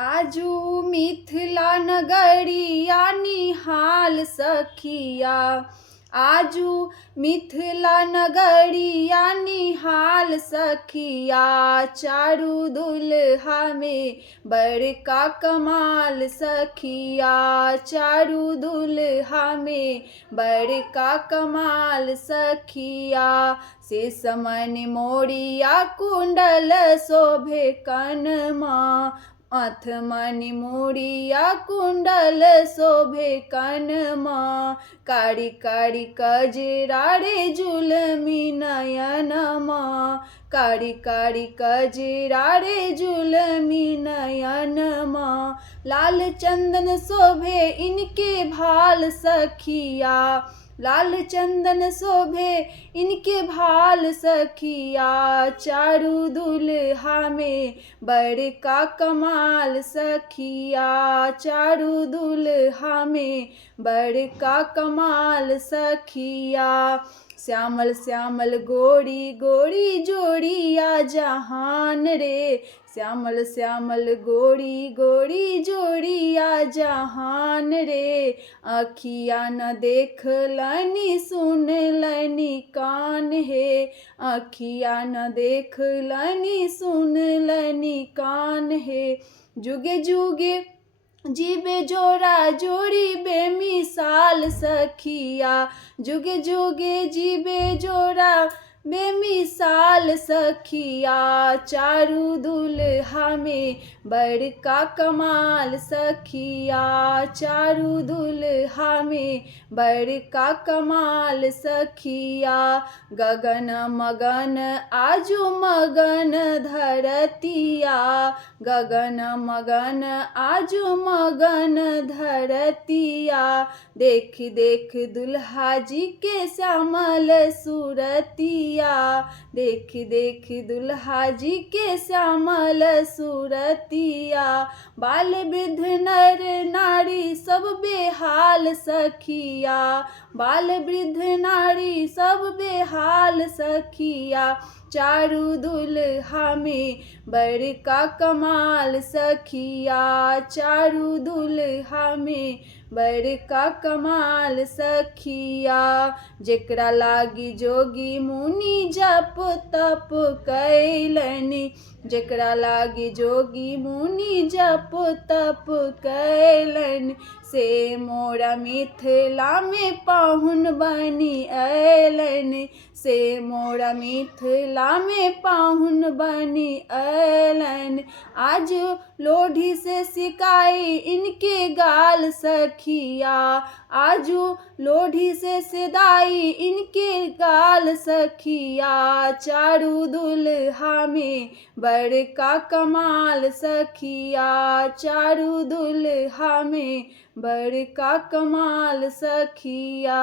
आजू मिथिला नगरिया निहाल सखिया। आजू मिथिला नगरिया निहाल सखिया। चारू दुल्हा में बड़का कमाल सखिया। चारू दुल्हा में बड़का कमाल सखिया। से समन मोरिया कुंडल शोभे कनमा। अथमनि मुड़िया कुंडल शोभे कनमा। कारी कारी कजरा रे जुलमी नयनमा। कारी कारी कजरा रे जुलमी नयनमा। लाल चंदन शोभे इनके भाल सखिया। लाल चंदन शोभे इनके भाल सखिया। चारू दुल्हा में बड़का कमाल सखिया। चारू दुल्हा में बड़का कमाल सखिया। श्यामल श्यामल गोरी गोरी जोड़िया जहान रे। श्यामल श्यामल गोरी गोरी जोड़िया जहान रे। अखिया न देख लनी सुन लनी कान हे। अखिया न देख लनी सुन लनी कान हे। जुगे जुगे जीबे जोड़ा जोड़ी बेमिसाल सखिया। जुगे जुगे जीबे जोड़ा बेमिसाल सखिया। चारू दुल्हा में बड़का कमाल सखिया। चारू दुल्हा में बड़का कमाल सखिया। गगन मगन आजू मगन धरतिया। गगन मगन आजू मगन धरतिया। देख देख दुल्हा जी के श्यामल सूरतिया। देख देख दुल्हा जी के श्यामल सूरतिया। बाल वृद्ध नर नारी सब बेहाल सखिया। बाल वृद्ध नारी सब बेहाल सखिया। चारू दुल्हा में बड़का कमाल सखिया। चारू दुल्हा में बड़का कमाल सखिया। जेकरा लागी जोगी मुनि जप तप कैलनि। जेकरा लागी जोगी मुनि जप तप कैलनि। से मोरा मिथिला में पाहुन बनी अयलनि। से मोरा मिथिला में पाहुन बनी अयलनि। आज लोढ़ी से सिकाई इनके गाल सखिया। आजू लोढ़ी से सिदाई इनके गाल सखिया। चारू दुल्हा में बड़का कमाल सखिया। चारू दुल्हा में बड़का कमाल सखिया।